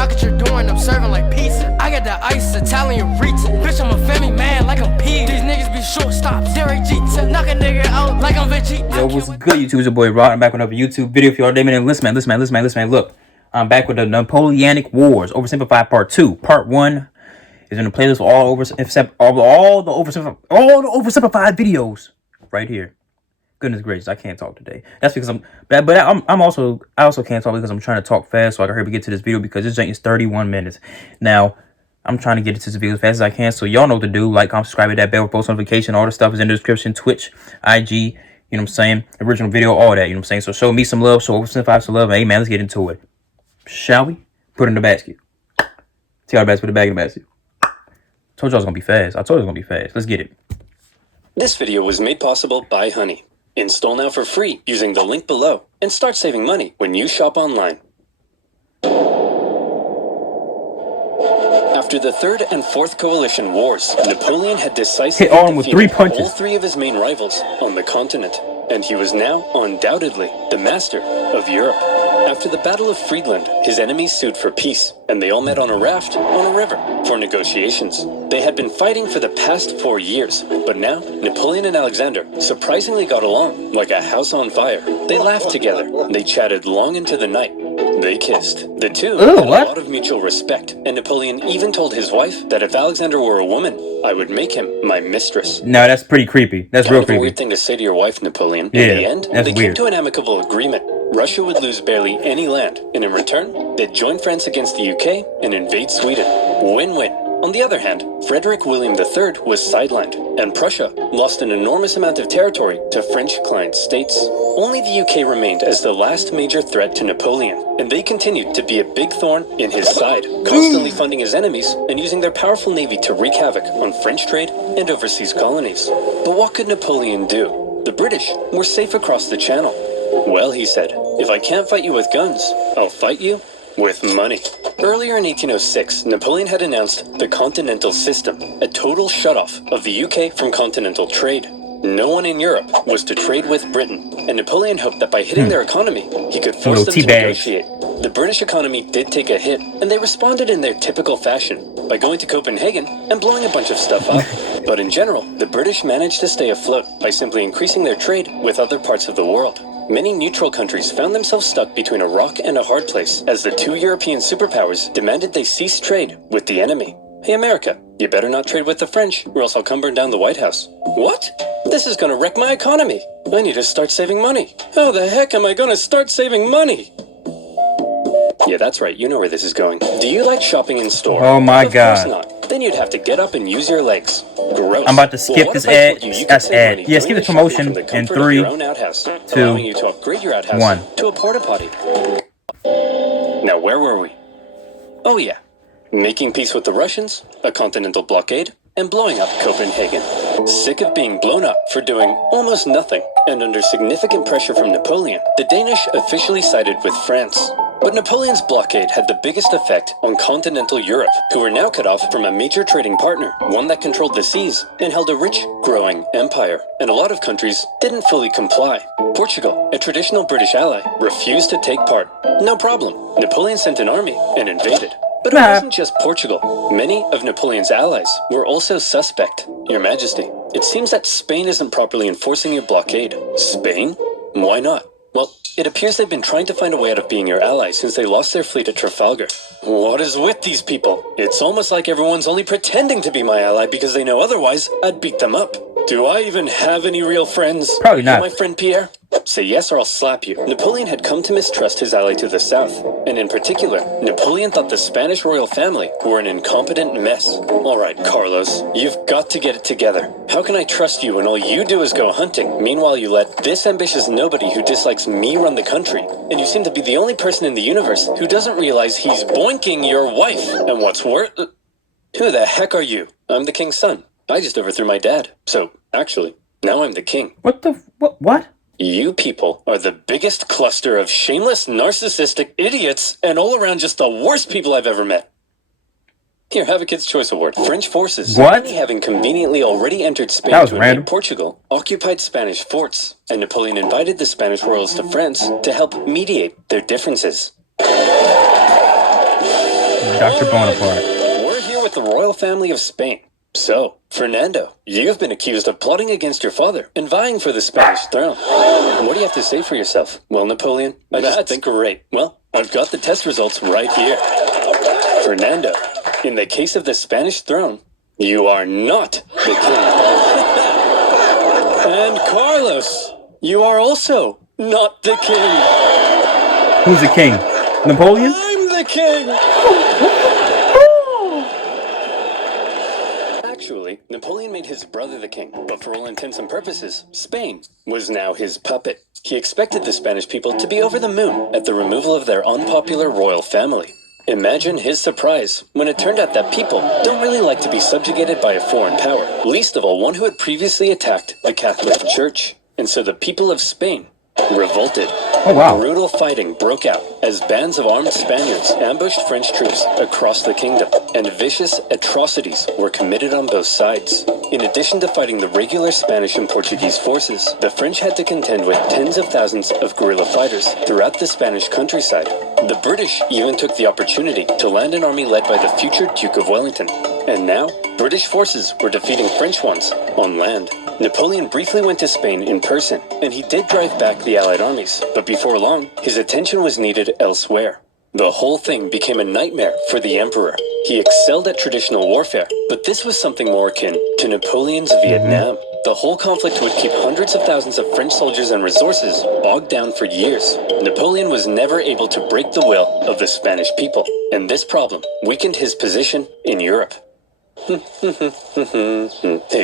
knock at your door and I'm serving like pizza. I got that ice, Italian Ritz. Bitch, I'm a family man like I'm P. These niggas be shortstops. Derek Jeter, knock a nigga out like I'm Vegeta. Yo, what's good, YouTube? It's your boy Rod. I'm back with another YouTube video for y'all. Listen, man. Look, I'm back with the Napoleonic Wars, Oversimplified Part 2. Part 1 is in the playlist for all the oversimplified videos right here. Goodness gracious, I can't talk today. That's because I also can't talk because I'm trying to talk fast so I can hurry to get to this video because this jank is 31 minutes. Now, I'm trying to get into this video as fast as I can, so y'all know what to do. Like, comment, subscribe, hit that bell for post notification. All the stuff is in the description. Twitch, IG, you know what I'm saying? Original video, all that, you know what I'm saying? So show me some love, show Oversimplified some love. Hey, man, let's get into it. Shall we? Put it in the basket. See how the basket, put the bag in the basket. Told y'all it was going to be fast. I told you it was going to be fast. Let's get it. This video was made possible by Honey. Install now for free using the link below and start saving money when you shop online. After the Third and Fourth Coalition Wars, Napoleon had decisively defeated all three of his main rivals on the continent, and he was now undoubtedly the master of Europe. After the Battle of Friedland, his enemies sued for peace, and they all met on a raft on a river for negotiations. They had been fighting for the past 4 years, but now Napoleon and Alexander surprisingly got along like a house on fire. They laughed together, they chatted long into the night. They kissed. The two had a lot of mutual respect, and Napoleon even told his wife that if Alexander were a woman, I would make him my mistress. No, that's pretty creepy. That's real creepy. A weird thing to say to your wife, Napoleon. In the end, they came to an amicable agreement. Russia would lose barely any land, and in return, they'd join France against the UK and invade Sweden. Win-win. On the other hand, Frederick William III was sidelined, and Prussia lost an enormous amount of territory to French client states. Only the UK remained as the last major threat to Napoleon, and they continued to be a big thorn in his side, constantly funding his enemies and using their powerful navy to wreak havoc on French trade and overseas colonies. But what could Napoleon do? The British were safe across the channel. Well, he said, if I can't fight you with guns, I'll fight you with money. Earlier in 1806, Napoleon had announced the Continental System, a total shutoff of the UK from continental trade. No one in Europe was to trade with Britain, and Napoleon hoped that by hitting their economy, he could force them to negotiate. The British economy did take a hit, and they responded in their typical fashion by going to Copenhagen and blowing a bunch of stuff up. But in general, the British managed to stay afloat by simply increasing their trade with other parts of the world. Many neutral countries found themselves stuck between a rock and a hard place as the two European superpowers demanded they cease trade with the enemy. Hey America, you better not trade with the French or else I'll come burn down the White House. What? This is gonna wreck my economy. I need to start saving money. How the heck am I gonna start saving money? Yeah, that's right, you know where this is going. Do you like shopping in store? Oh my God. Of course not. Then you'd have to get up and use your legs. Gross. I'm about to skip this ad. That's ad. Yeah, skip the promotion in 3, 2, allowing you to upgrade your outhouse 1. to a porta potty. Now, where were we? Oh yeah, making peace with the Russians, a continental blockade, and blowing up Copenhagen. Sick of being blown up for doing almost nothing, and under significant pressure from Napoleon, the Danish officially sided with France. But Napoleon's blockade had the biggest effect on continental Europe, who were now cut off from a major trading partner, one that controlled the seas and held a rich, growing empire. And a lot of countries didn't fully comply. Portugal, a traditional British ally, refused to take part. No problem. Napoleon sent an army and invaded. But it wasn't just Portugal. Many of Napoleon's allies were also suspect. Your Majesty, it seems that Spain isn't properly enforcing your blockade. Spain? Why not? Well, it appears they've been trying to find a way out of being your ally since they lost their fleet at Trafalgar. What is with these people? It's almost like everyone's only pretending to be my ally because they know otherwise I'd beat them up. Do I even have any real friends? Probably not. My friend Pierre? Say yes or I'll slap you. Napoleon had come to mistrust his ally to the south, and in particular, Napoleon thought the Spanish royal family were an incompetent mess. Alright, Carlos, you've got to get it together. How can I trust you when all you do is go hunting? Meanwhile, you let this ambitious nobody who dislikes me run the country, and you seem to be the only person in the universe who doesn't realize he's boinking your wife. And what's worse, who the heck are you? I'm the king's son. I just overthrew my dad. So, actually, now I'm the king. What? You people are the biggest cluster of shameless, narcissistic idiots and all around just the worst people I've ever met. Here, have a Kid's Choice Award. French forces, many having conveniently already entered Spain to invade Portugal, occupied Spanish forts, and Napoleon invited the Spanish royals to France to help mediate their differences. Dr. Bonaparte. We're here with the royal family of Spain. So, Fernando, you've been accused of plotting against your father and vying for the Spanish throne. What do you have to say for yourself? Well, Napoleon, I just think great. Well, I've got the test results right here. Fernando, in the case of the Spanish throne, you are not the king. And Carlos, you are also not the king. Who's the king? Napoleon? I'm the king! Actually, Napoleon made his brother the king, but for all intents and purposes, Spain was now his puppet. He expected the Spanish people to be over the moon at the removal of their unpopular royal family. Imagine his surprise when it turned out that people don't really like to be subjugated by a foreign power, least of all one who had previously attacked the Catholic Church. And so the people of Spain revolted. Oh, wow. Brutal fighting broke out as bands of armed Spaniards ambushed French troops across the kingdom, and vicious atrocities were committed on both sides. In addition to fighting the regular Spanish and Portuguese forces, the French had to contend with tens of thousands of guerrilla fighters throughout the Spanish countryside. The British even took the opportunity to land an army led by the future Duke of Wellington. And now, British forces were defeating French ones on land. Napoleon briefly went to Spain in person, and he did drive back the Allied armies, but before long, his attention was needed elsewhere. The whole thing became a nightmare for the emperor. He excelled at traditional warfare, but this was something more akin to Napoleon's Vietnam. The whole conflict would keep hundreds of thousands of French soldiers and resources bogged down for years. Napoleon was never able to break the will of the Spanish people, and this problem weakened his position in Europe. Hey,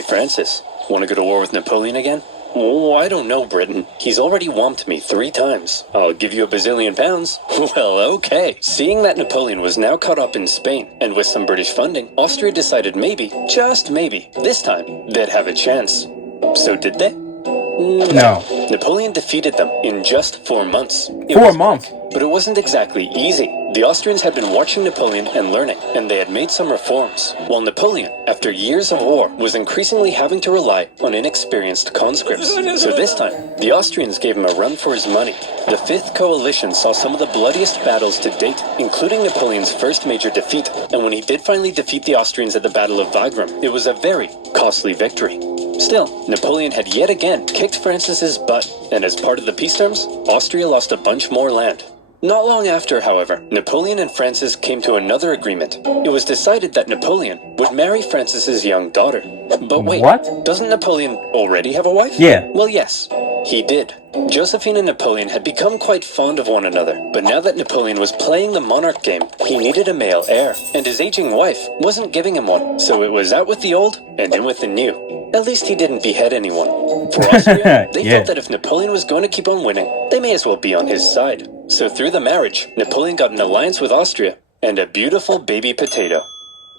Francis, want to go to war with Napoleon again? Oh, I don't know, Britain. He's already whomped me 3 times. I'll give you £1 billion. Well, okay. Seeing that Napoleon was now caught up in Spain, and with some British funding, Austria decided maybe, just maybe, this time, they'd have a chance. So did they? No. Napoleon defeated them in just 4 months. 4 months? But it wasn't exactly easy. The Austrians had been watching Napoleon and learning, and they had made some reforms, while Napoleon, after years of war, was increasingly having to rely on inexperienced conscripts. So this time, the Austrians gave him a run for his money. The Fifth Coalition saw some of the bloodiest battles to date, including Napoleon's first major defeat, and when he did finally defeat the Austrians at the Battle of Wagram, it was a very costly victory. Still, Napoleon had yet again kicked Francis's butt, and as part of the peace terms, Austria lost a bunch more land. Not long after, however, Napoleon and Francis came to another agreement. It was decided that Napoleon would marry Francis's young daughter. But wait, what? Doesn't Napoleon already have a wife? Yeah. Well, yes, he did. Josephine and Napoleon had become quite fond of one another, but now that Napoleon was playing the monarch game, he needed a male heir, and his aging wife wasn't giving him one, so it was out with the old and in with the new. At least he didn't behead anyone. For Austria, they felt that if Napoleon was going to keep on winning, they may as well be on his side. So through the marriage, Napoleon got an alliance with Austria and a beautiful baby potato.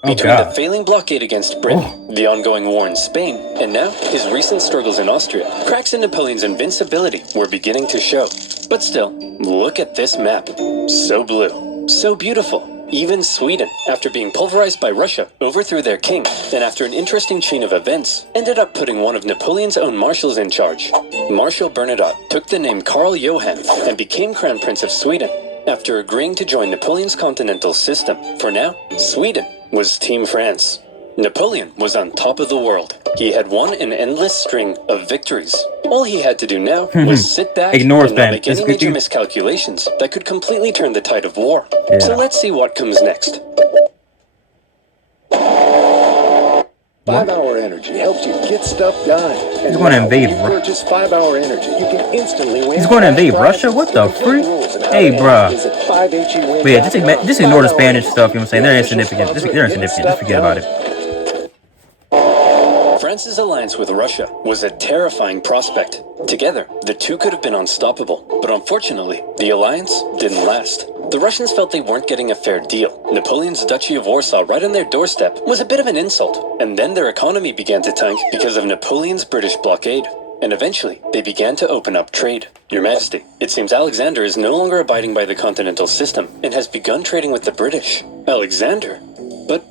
Between the failing blockade against Britain, the ongoing war in Spain, and now his recent struggles in Austria, cracks in Napoleon's invincibility were beginning to show. But still, look at this map. So blue, so beautiful. Even Sweden, after being pulverized by Russia, overthrew their king, and after an interesting chain of events, ended up putting one of Napoleon's own marshals in charge. Marshal Bernadotte took the name Karl Johan and became Crown Prince of Sweden, after agreeing to join Napoleon's continental system. For now, Sweden was Team France. Napoleon was on top of the world. He had won an endless string of victories. All he had to do now was sit back and not make any major miscalculations that could completely turn the tide of war. Yeah. So let's see what comes next. 5-hour Energy helps you get stuff done. He's going to invade Russia. Purchase 5-hour Energy. You can instantly win. He's going to invade Russia? What the freak? Hey, bruh. But yeah, just ignore the Spanish stuff, you know what I'm saying? They're insignificant. They're insignificant. Just forget about it. France's alliance with Russia was a terrifying prospect. Together, the two could have been unstoppable. But unfortunately, the alliance didn't last. The Russians felt they weren't getting a fair deal. Napoleon's Duchy of Warsaw right on their doorstep was a bit of an insult. And then their economy began to tank because of Napoleon's British blockade. And eventually, they began to open up trade. Your Majesty, it seems Alexander is no longer abiding by the continental system and has begun trading with the British. Alexander? But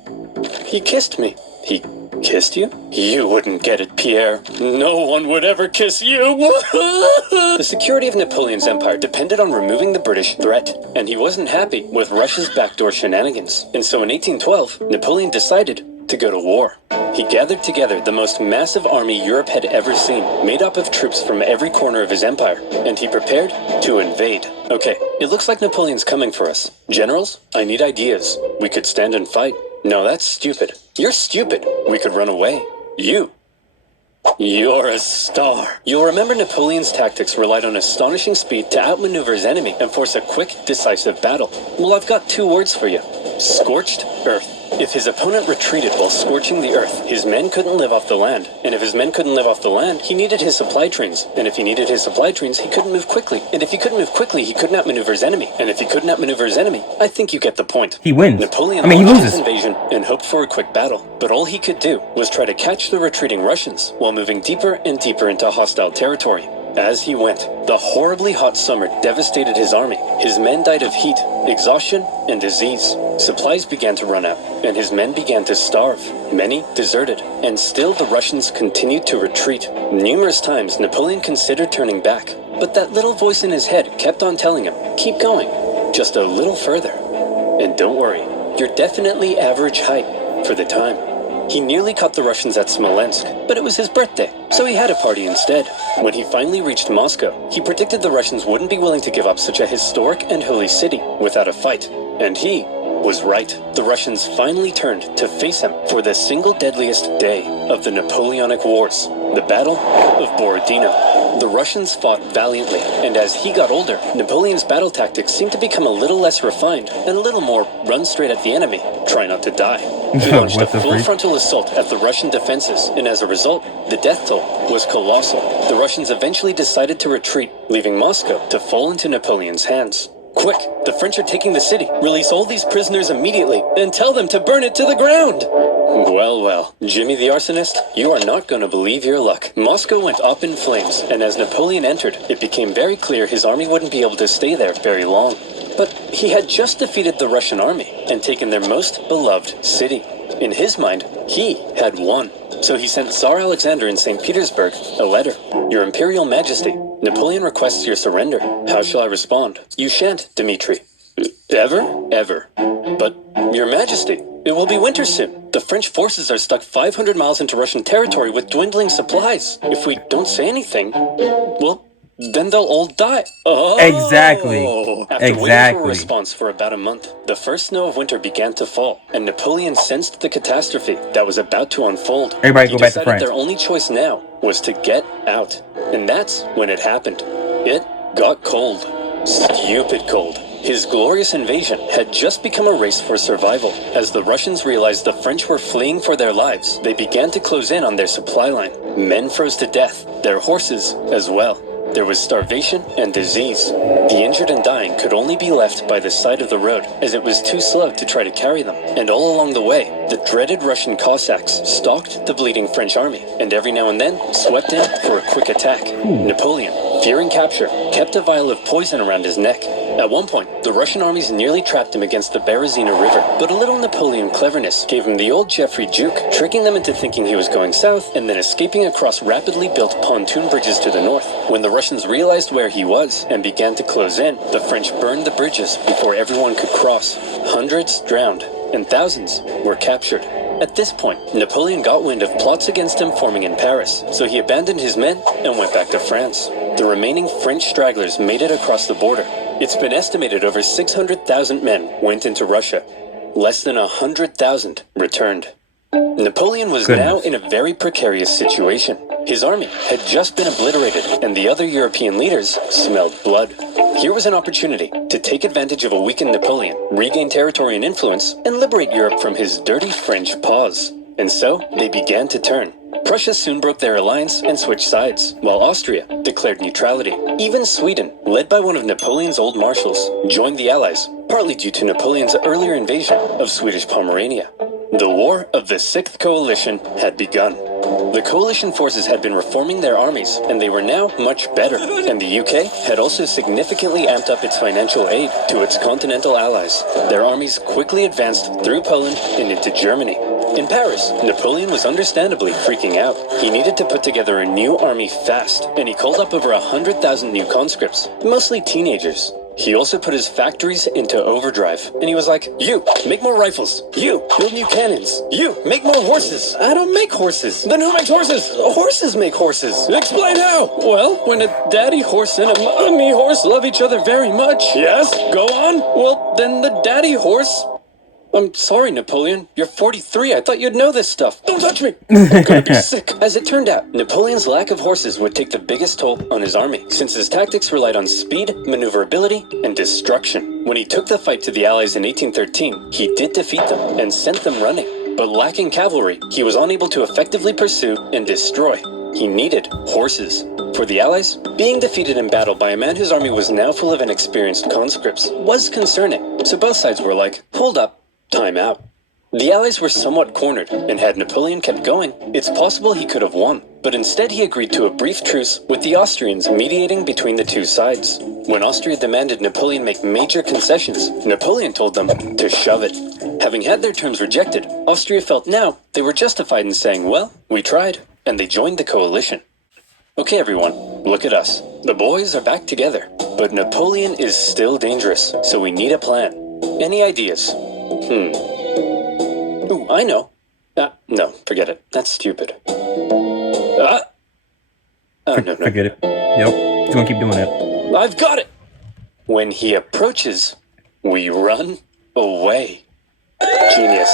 he kissed me. He Kissed you? You wouldn't get it, Pierre. No one would ever kiss you. The security of Napoleon's empire depended on removing the British threat, and he wasn't happy with Russia's backdoor shenanigans. And so in 1812, Napoleon decided to go to war. He gathered together the most massive army Europe had ever seen, made up of troops from every corner of his empire, and he prepared to invade. Okay, it looks like Napoleon's coming for us. Generals, I need ideas. We could stand and fight. No, that's stupid. You're stupid. We could run away. You're a star. You'll remember Napoleon's tactics relied on astonishing speed to outmaneuver his enemy and force a quick, decisive battle. Well, I've got 2 words for you. Scorched earth. If his opponent retreated while scorching the earth, his men couldn't live off the land. And if his men couldn't live off the land, he needed his supply trains. And if he needed his supply trains, he couldn't move quickly. And if he couldn't move quickly, he couldn't outmaneuver his enemy. And if he couldn't outmaneuver his enemy, I think you get the point. He wins. Napoleon he launched loses. his invasion and hoped for a quick battle. But all he could do was try to catch the retreating Russians while moving deeper and deeper into hostile territory. As he went, the horribly hot summer devastated his army. His men died of heat, exhaustion, and disease. Supplies began to run out, and his men began to starve. Many deserted, and still the Russians continued to retreat. Numerous times Napoleon considered turning back, but that little voice in his head kept on telling him, keep going, just a little further. And don't worry, you're definitely average height for the time. He nearly caught the Russians at Smolensk, but it was his birthday, so he had a party instead. When he finally reached Moscow, he predicted the Russians wouldn't be willing to give up such a historic and holy city without a fight. And he was right. The Russians finally turned to face him for the single deadliest day of the Napoleonic Wars, the Battle of Borodino. The Russians fought valiantly, and as he got older, Napoleon's battle tactics seemed to become a little less refined and a little more run straight at the enemy, try not to die. He launched a full frontal assault at the Russian defenses, and as a result, the death toll was colossal. The Russians eventually decided to retreat, leaving Moscow to fall into Napoleon's hands. Quick, the French are taking the city. Release all these prisoners immediately and tell them to burn it to the ground. Well, Jimmy the arsonist, you are not going to believe your luck. Moscow went up in flames, and as Napoleon entered, it became very clear his army wouldn't be able to stay there very long. But he had just defeated the Russian army and taken their most beloved city. In his mind, he had won. So he sent Tsar Alexander in St. Petersburg a letter. Your Imperial Majesty, Napoleon requests your surrender. How shall I respond? You shan't, Dmitri. Ever. But, Your Majesty, it will be winter soon. The French forces are stuck 500 miles into Russian territory with dwindling supplies. If we don't say anything, well, then they'll all die. Oh! Exactly. After waiting for a response for about a month, the first snow of winter began to fall, and Napoleon sensed the catastrophe that was about to unfold. Everybody go back to France. Their only choice now was to get out. And that's when it happened. It got cold. Stupid cold. His glorious invasion had just become a race for survival. As the Russians realized the French were fleeing for their lives, they began to close in on their supply line. Men froze to death, their horses as well. There was starvation and disease. The injured and dying could only be left by the side of the road, as it was too slow to try to carry them. And all along the way, the dreaded Russian Cossacks stalked the bleeding French army, and every now and then swept in for a quick attack. Napoleon, fearing capture, kept a vial of poison around his neck. At one point, the Russian armies nearly trapped him against the Berezina River, but a little Napoleon cleverness gave him the old Geoffrey juke, tricking them into thinking he was going south and then escaping across rapidly built pontoon bridges to the north. When the Russians realized where he was and began to close in, the French burned the bridges before everyone could cross. Hundreds drowned, and thousands were captured. At this point, Napoleon got wind of plots against him forming in Paris, so he abandoned his men and went back to France. The remaining French stragglers made it across the border. It's been estimated over 600,000 men went into Russia. Less than 100,000 returned. Napoleon was now in a very precarious situation. His army had just been obliterated, and the other European leaders smelled blood. Here was an opportunity to take advantage of a weakened Napoleon, regain territory and influence, and liberate Europe from his dirty French paws. And so, they began to turn. Prussia soon broke their alliance and switched sides, while Austria declared neutrality. Even Sweden, led by one of Napoleon's old marshals, joined the Allies, partly due to Napoleon's earlier invasion of Swedish Pomerania. The War of the Sixth Coalition had begun. The coalition forces had been reforming their armies, and they were now much better. And the UK had also significantly amped up its financial aid to its continental allies. Their armies quickly advanced through Poland and into Germany. In Paris, Napoleon was understandably freaking out. He needed to put together a new army fast, and he called up over 100,000 new conscripts, mostly teenagers. He also put his factories into overdrive, and he was like, you, make more rifles. You, build new cannons. You, make more horses. I don't make horses. Then who makes horses? Horses make horses. Explain how. Well, when a daddy horse and a mommy horse love each other very much. Yes, go on. Well, then the daddy horse... I'm sorry, Napoleon. You're 43. I thought you'd know this stuff. Don't touch me. I'm gonna be sick. As it turned out, Napoleon's lack of horses would take the biggest toll on his army, since his tactics relied on speed, maneuverability, and destruction. When he took the fight to the Allies in 1813, he did defeat them and sent them running. But lacking cavalry, he was unable to effectively pursue and destroy. He needed horses. For the Allies, being defeated in battle by a man whose army was now full of inexperienced conscripts was concerning. So both sides were like, hold up. Time out. The Allies were somewhat cornered, and had Napoleon kept going, it's possible he could have won. But instead he agreed to a brief truce with the Austrians mediating between the two sides. When Austria demanded Napoleon make major concessions, Napoleon told them to shove it. Having had their terms rejected, Austria felt now they were justified in saying, well, we tried, and they joined the coalition. Okay everyone, look at us. The boys are back together, but Napoleon is still dangerous, so we need a plan. Any ideas? Ooh, I know. No, forget it. That's stupid. No. Forget it. Yep. Just gonna keep doing that. I've got it! When he approaches, we run away. Genius.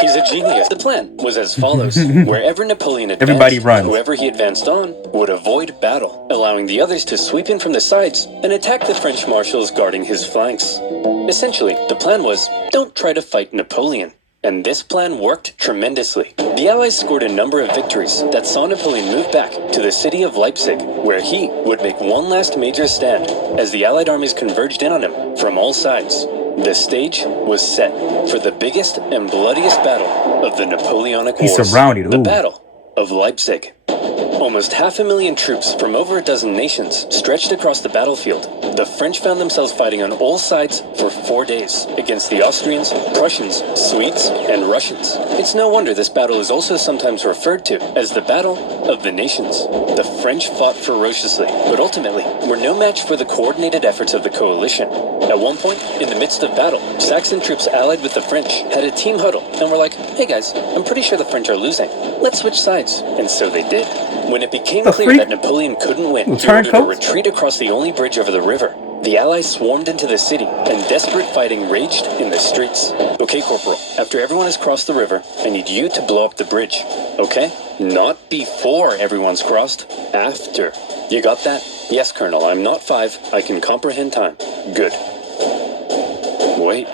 He's a genius. The plan was as follows. Wherever Napoleon advanced, everybody runs. Whoever he advanced on would avoid battle, allowing the others to sweep in from the sides and attack the French marshals guarding his flanks. Essentially, the plan was, don't try to fight Napoleon. And this plan worked tremendously. The Allies scored a number of victories that saw Napoleon move back to the city of Leipzig, where he would make one last major stand as the Allied armies converged in on him from all sides. The stage was set for the biggest and bloodiest battle of the Napoleonic Wars. He's surrounded. The Battle of Leipzig. Almost 500,000 troops from over a dozen nations stretched across the battlefield. The French found themselves fighting on all sides for 4 days against the Austrians, Prussians, Swedes, and Russians. It's no wonder this battle is also sometimes referred to as the Battle of the Nations. The French fought ferociously, but ultimately were no match for the coordinated efforts of the coalition. At one point, in the midst of battle, Saxon troops allied with the French had a team huddle and were like, hey guys, I'm pretty sure the French are losing. Let's switch sides. And so they did. When it became clear that Napoleon couldn't win, he ordered a retreat across the only bridge over the river. The Allies swarmed into the city, and desperate fighting raged in the streets. Okay, Corporal, after everyone has crossed the river, I need you to blow up the bridge. Okay? Not before everyone's crossed. After. You got that? Yes, Colonel, I'm not 5. I can comprehend time. Good. Wait.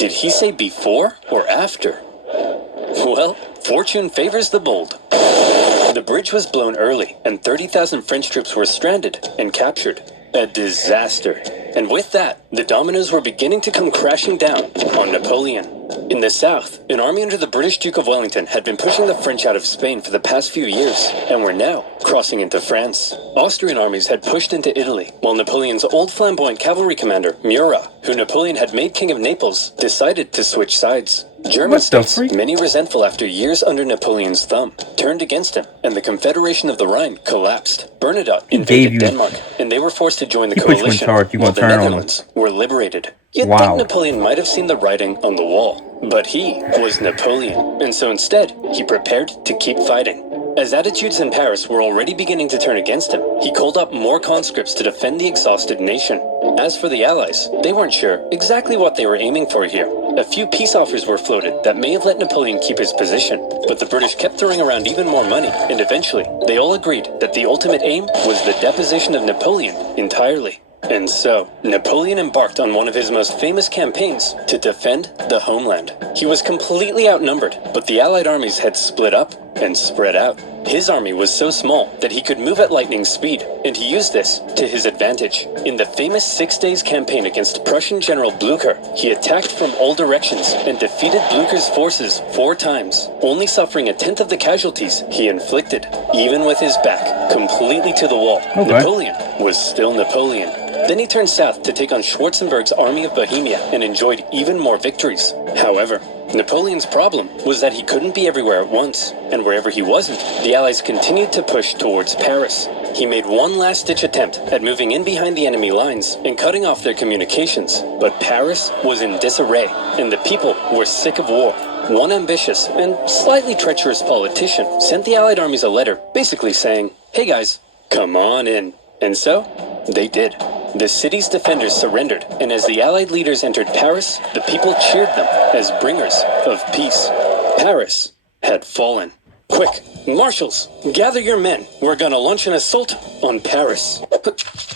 Did he say before or after? Well, fortune favors the bold. The bridge was blown early, and 30,000 French troops were stranded and captured. A disaster. And with that, the dominoes were beginning to come crashing down on Napoleon. In the south, an army under the British Duke of Wellington had been pushing the French out of Spain for the past few years, and were now crossing into France. Austrian armies had pushed into Italy, while Napoleon's old flamboyant cavalry commander, Murat, who Napoleon had made king of Naples, decided to switch sides. German states, many resentful after years under Napoleon's thumb, turned against him, and the Confederation of the Rhine collapsed. Bernadotte invaded Denmark, and they were forced to join the coalition, while the Netherlands were liberated. You'd think Napoleon might have seen the writing on the wall, but he was Napoleon, and so instead, he prepared to keep fighting. As attitudes in Paris were already beginning to turn against him, he called up more conscripts to defend the exhausted nation. As for the Allies, they weren't sure exactly what they were aiming for here. A few peace offers were floated that may have let Napoleon keep his position, but the British kept throwing around even more money, and eventually, they all agreed that the ultimate aim was the deposition of Napoleon entirely. And so, Napoleon embarked on one of his most famous campaigns to defend the homeland. He was completely outnumbered, but the Allied armies had split up and spread out. His army was so small that he could move at lightning speed, and he used this to his advantage. In the famous 6 Days campaign against Prussian General Blücher, he attacked from all directions and defeated Blücher's forces 4 times, only suffering 1/10 of the casualties he inflicted. Even with his back completely to the wall, Napoleon was still Napoleon. Then he turned south to take on Schwarzenberg's army of Bohemia and enjoyed even more victories. However, Napoleon's problem was that he couldn't be everywhere at once, and wherever he wasn't, the Allies continued to push towards Paris. He made one last-ditch attempt at moving in behind the enemy lines and cutting off their communications, but Paris was in disarray, and the people were sick of war. One ambitious and slightly treacherous politician sent the Allied armies a letter basically saying, "Hey guys, come on in." And so, they did. The city's defenders surrendered, and as the Allied leaders entered Paris, the people cheered them as bringers of peace. Paris had fallen. Quick, marshals, gather your men. We're gonna launch an assault on Paris.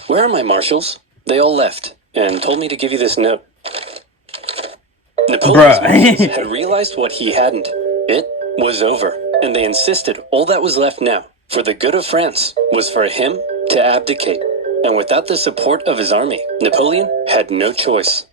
Where are my marshals? They all left and told me to give you this note. Napoleon's marshals had realized what he hadn't. It was over, and they insisted all that was left now, for the good of France, was for him to abdicate. And without the support of his army, Napoleon had no choice.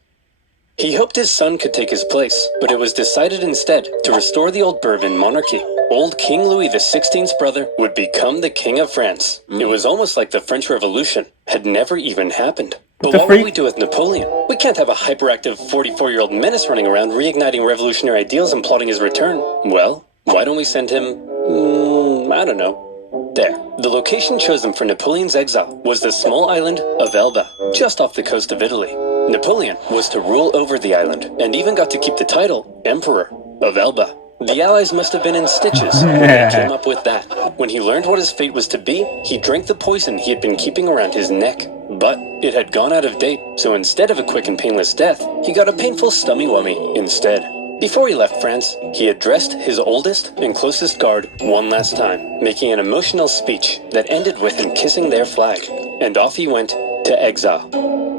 He hoped his son could take his place, but it was decided instead to restore the old Bourbon monarchy. Old King Louis XVI's brother would become the King of France. It was almost like the French Revolution had never even happened. But what would we do with Napoleon? We can't have a hyperactive 44-year-old menace running around reigniting revolutionary ideals and plotting his return. Well, why don't we send him, I don't know. There. The location chosen for Napoleon's exile was the small island of Elba, just off the coast of Italy. Napoleon was to rule over the island, and even got to keep the title Emperor of Elba. The Allies must have been in stitches when he came up with that. When he learned what his fate was to be, he drank the poison he had been keeping around his neck. But it had gone out of date, so instead of a quick and painless death, he got a painful stummy-wummy instead. Before he left France, he addressed his oldest and closest guard one last time, making an emotional speech that ended with him kissing their flag. And off he went to exile.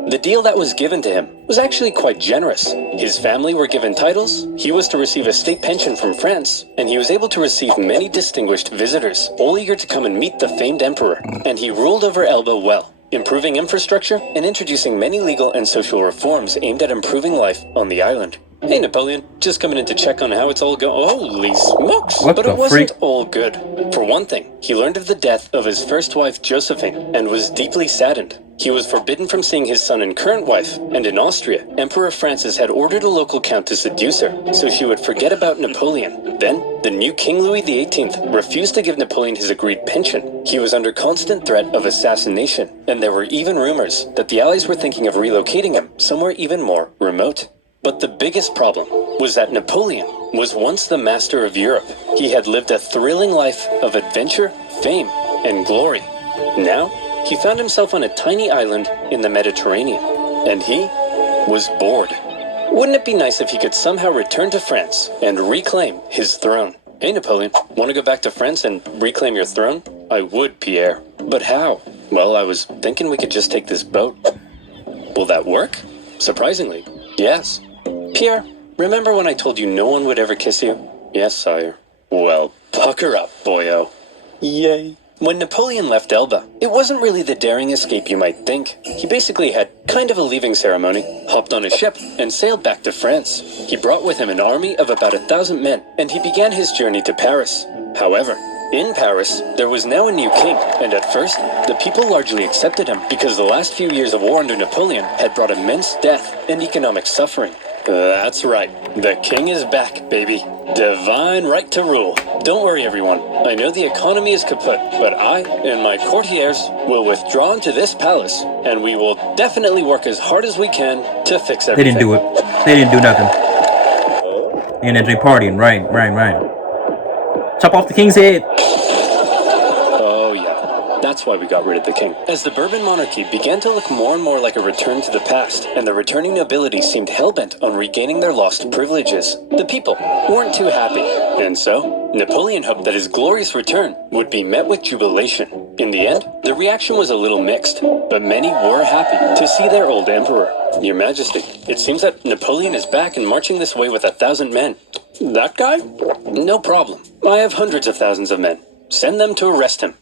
The deal that was given to him was actually quite generous. His family were given titles, he was to receive a state pension from France, and he was able to receive many distinguished visitors, all eager to come and meet the famed emperor. And he ruled over Elba well, improving infrastructure and introducing many legal and social reforms aimed at improving life on the island. Hey Napoleon, just coming in to check on how it's all going. Holy smokes! But it wasn't all good. For one thing, he learned of the death of his first wife Josephine and was deeply saddened. He was forbidden from seeing his son and current wife, and in Austria, Emperor Francis had ordered a local count to seduce her, so she would forget about Napoleon. Then, the new King Louis XVIII refused to give Napoleon his agreed pension. He was under constant threat of assassination, and there were even rumors that the Allies were thinking of relocating him somewhere even more remote. But the biggest problem was that Napoleon was once the master of Europe. He had lived a thrilling life of adventure, fame, and glory. Now, he found himself on a tiny island in the Mediterranean, and he was bored. Wouldn't it be nice if he could somehow return to France and reclaim his throne? Hey Napoleon, want to go back to France and reclaim your throne? I would, Pierre. But how? Well, I was thinking we could just take this boat. Will that work? Surprisingly, yes. Pierre, remember when I told you no one would ever kiss you? Yes, sire. Well, pucker up, boyo. Yay. When Napoleon left Elba, it wasn't really the daring escape you might think. He basically had kind of a leaving ceremony, hopped on a ship, and sailed back to France. He brought with him an army of about 1,000 men, and he began his journey to Paris. However, in Paris, there was now a new king, and at first, the people largely accepted him because the last few years of war under Napoleon had brought immense death and economic suffering. That's right. The king is back, baby. Divine right to rule. Don't worry, everyone. I know the economy is kaput, but I and my courtiers will withdraw into this palace, and we will definitely work as hard as we can to fix everything. They didn't do it. They didn't do nothing. And they're partying. Right. Chop off the king's head. Oh, yeah. That's why we got rid of the king. As the Bourbon monarchy began to look more and more like a return to the past, and the returning nobility seemed hell-bent on regaining their lost privileges, the people weren't too happy. And so, Napoleon hoped that his glorious return would be met with jubilation. In the end, the reaction was a little mixed, but many were happy to see their old emperor. Your Majesty, it seems that Napoleon is back and marching this way with 1,000 men. That guy? No problem. I have hundreds of thousands of men. send them to arrest him.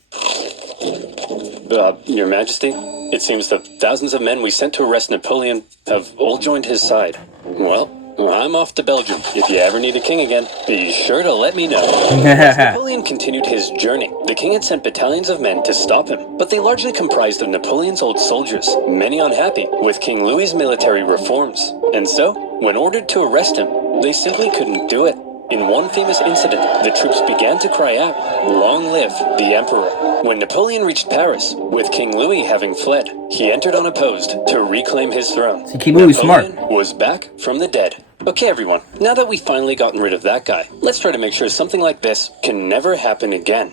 Your Majesty, it seems the thousands of men we sent to arrest Napoleon have all joined his side. Well, I'm off to Belgium. If you ever need a king again, be sure to let me know. As Napoleon continued his journey, the king had sent battalions of men to stop him, but they largely comprised of Napoleon's old soldiers, many unhappy with King Louis's military reforms. And so, when ordered to arrest him, they simply couldn't do it. In one famous incident, the troops began to cry out, "Long live the Emperor." When Napoleon reached Paris, with King Louis having fled, he entered unopposed to reclaim his throne. See, King Louis smart. Napoleon was back from the dead. Okay, everyone, now that we've finally gotten rid of that guy, let's try to make sure something like this can never happen again.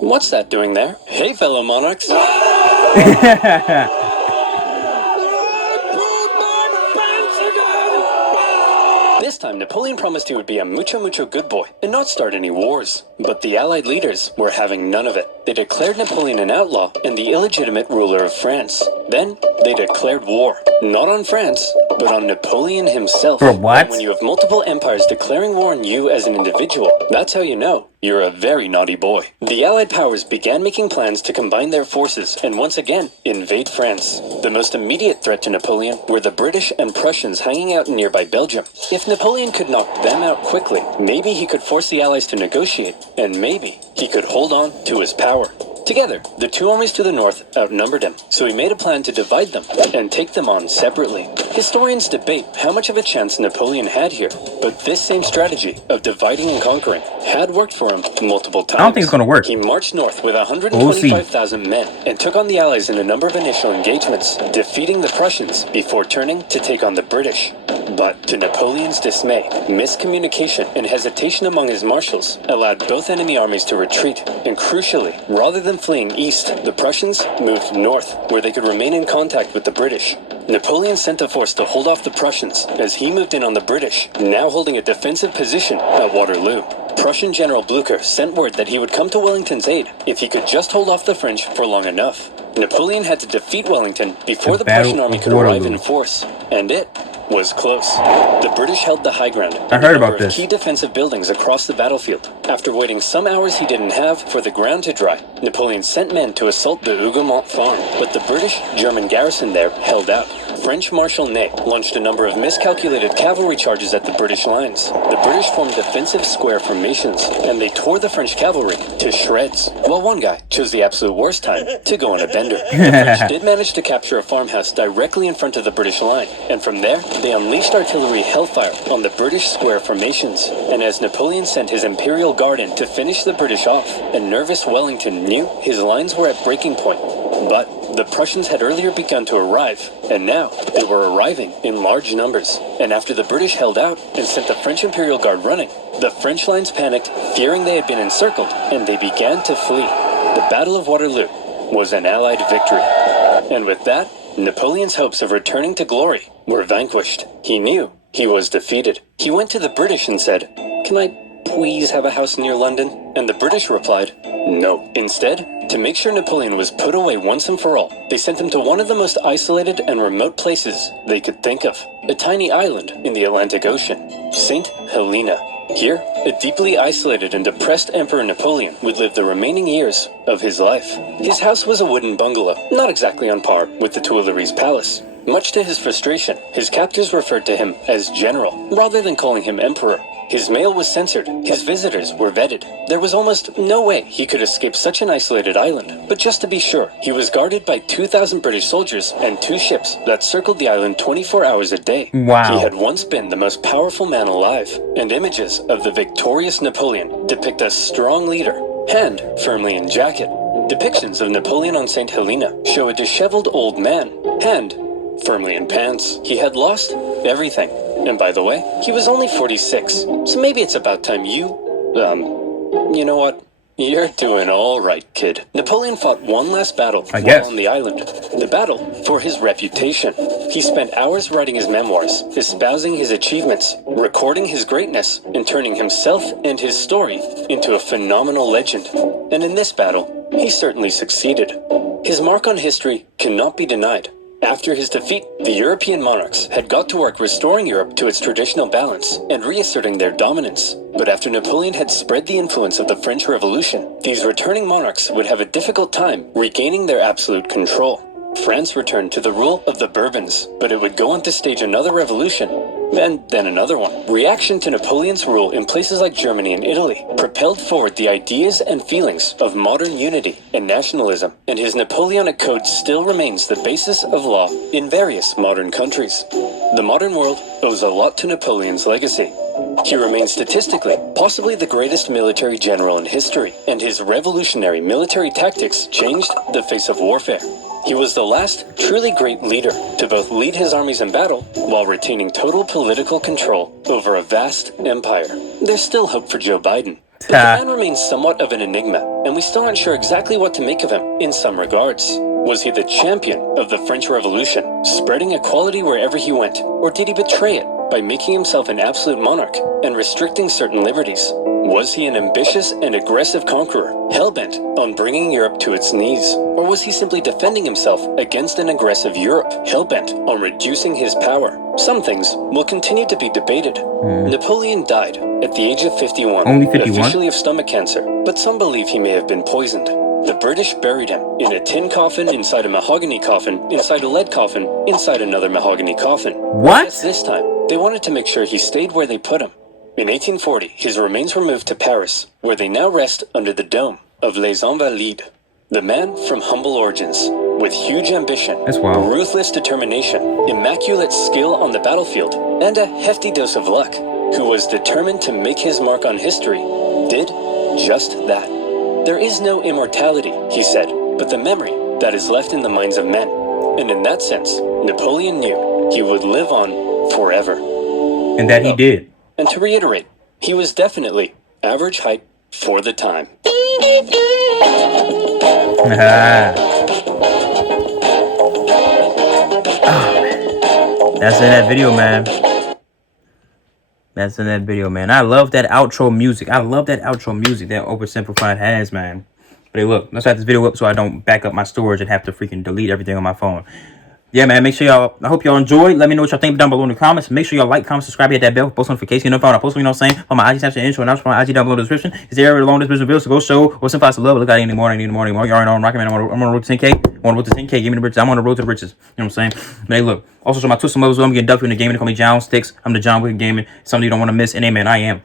What's that doing there? Hey, fellow monarchs. This time, Napoleon promised he would be a mucho good boy and not start any wars. But the Allied leaders were having none of it. They declared Napoleon an outlaw and the illegitimate ruler of France. Then, they declared war. Not on France, but on Napoleon himself. For what? And when you have multiple empires declaring war on you as an individual, that's how you know you're a very naughty boy. The Allied powers began making plans to combine their forces and once again invade France. The most immediate threat to Napoleon were the British and Prussians hanging out in nearby Belgium. If Napoleon could knock them out quickly, maybe he could force the Allies to negotiate, and maybe he could hold on to his power. Together, the two armies to the north outnumbered him, so he made a plan to divide them and take them on separately. Historians debate how much of a chance Napoleon had here, but this same strategy of dividing and conquering had worked for him multiple times. I don't think it's going to work. He marched north with 125,000 men and took on the Allies in a number of initial engagements, defeating the Prussians before turning to take on the British. But to Napoleon's dismay, miscommunication and hesitation among his marshals allowed both enemy armies to retreat, and crucially, rather than fleeing east, the Prussians moved north, where they could remain in contact with the British. Napoleon sent a force to hold off the Prussians as he moved in on the British, now holding a defensive position at Waterloo. Prussian General Blücher sent word that he would come to Wellington's aid if he could just hold off the French for long enough. Napoleon had to defeat Wellington before the Prussian army could arrive in force, and it was close. The British held the high ground. I heard about this. Key defensive buildings across the battlefield. After waiting some hours he didn't have for the ground to dry, Napoleon sent men to assault the Hougoumont farm, but the British-German garrison there held out. French Marshal Ney launched a number of miscalculated cavalry charges at the British lines. The British formed defensive square formations, and they tore the French cavalry to shreds, while one guy chose the absolute worst time to go on a bender. The French did manage to capture a farmhouse directly in front of the British line, and from there, they unleashed artillery hellfire on the British square formations. And as Napoleon sent his Imperial Guard in to finish the British off, a nervous Wellington knew his lines were at breaking point. But the Prussians had earlier begun to arrive, and now they were arriving in large numbers. And after the British held out and sent the French Imperial Guard running, the French lines panicked, fearing they had been encircled, and they began to flee. The Battle of Waterloo was an Allied victory. And with that, Napoleon's hopes of returning to glory were vanquished. He knew he was defeated. He went to the British and said, "Can I please have a house near London?" And the British replied, "No." Instead, to make sure Napoleon was put away once and for all, they sent him to one of the most isolated and remote places they could think of, a tiny island in the Atlantic Ocean, St. Helena. Here, a deeply isolated and depressed Emperor Napoleon would live the remaining years of his life. His house was a wooden bungalow, not exactly on par with the Tuileries Palace. Much to his frustration, his captors referred to him as General, rather than calling him Emperor. His mail was censored, his visitors were vetted. There was almost no way he could escape such an isolated island. But just to be sure, he was guarded by 2,000 British soldiers and 2 ships that circled the island 24 hours a day. Wow. He had once been the most powerful man alive, and images of the victorious Napoleon depict a strong leader, hand firmly in jacket. Depictions of Napoleon on St. Helena show a disheveled old man, hand firmly in pants. He had lost everything. And by the way, he was only 46, so maybe it's about time you know what? You're doing all right, kid. Napoleon fought one last battle while on the island. The battle for his reputation. He spent hours writing his memoirs, espousing his achievements, recording his greatness, and turning himself and his story into a phenomenal legend. And in this battle, he certainly succeeded. His mark on history cannot be denied. After his defeat, the European monarchs had got to work restoring Europe to its traditional balance and reasserting their dominance. But after Napoleon had spread the influence of the French Revolution, these returning monarchs would have a difficult time regaining their absolute control. France returned to the rule of the Bourbons, but it would go on to stage another revolution, and then another one. Reaction to Napoleon's rule in places like Germany and Italy propelled forward the ideas and feelings of modern unity and nationalism, and his Napoleonic Code still remains the basis of law in various modern countries. The modern world owes a lot to Napoleon's legacy. He remains statistically possibly the greatest military general in history, and his revolutionary military tactics changed the face of warfare. He was the last truly great leader to both lead his armies in battle while retaining total political control over a vast empire. There's still hope for Joe Biden, but the man remains somewhat of an enigma, and we still aren't sure exactly what to make of him in some regards. Was he the champion of the French Revolution, spreading equality wherever he went, or did he betray it by making himself an absolute monarch and restricting certain liberties? Was he an ambitious and aggressive conqueror, hell-bent on bringing Europe to its knees? Or was he simply defending himself against an aggressive Europe, hell-bent on reducing his power? Some things will continue to be debated. Napoleon died at the age of 51, Only 51? officially of stomach cancer, but some believe he may have been poisoned. The British buried him in a tin coffin, inside a mahogany coffin, inside a lead coffin, inside another mahogany coffin. What? Yes, this time, they wanted to make sure he stayed where they put him. In 1840, his remains were moved to Paris, where they now rest under the dome of Les Invalides. The man from humble origins, with huge ambition, That's wild. ruthless determination, immaculate skill on the battlefield, and a hefty dose of luck, who was determined to make his mark on history, did just that. There is no immortality, he said, but the memory that is left in the minds of men. And in that sense, Napoleon knew he would live on forever. And that he did. And to reiterate, he was definitely average height for the time. That's in that video, man. That's in that video, man. I love that outro music. I love that outro music that OverSimplified has, man. But hey, look, let's wrap this video up so I don't back up my storage and have to freaking delete everything on my phone. Yeah, man, make sure y'all, I hope y'all enjoyed. Let me know what y'all think down below in the comments. Make sure y'all like, comment, subscribe, hit that bell, post notification, you know, when I post, you know what I'm saying, on my IG, Snapchat, intro, and also my IG down below in the description. Is there along this description video, so go show what's in to love. Look at it in the morning, You already know I'm rocking, man. I'm on the road to 10K. I'm on the road to 10K. Give me the riches. I'm on the road to the riches. You know what I'm saying? But hey, look, also show my Twitter levels. I'm getting Duffy in the game. They call me John Sticks. I'm the John Wick Gaming. Something you don't want to miss. And hey, man, I am.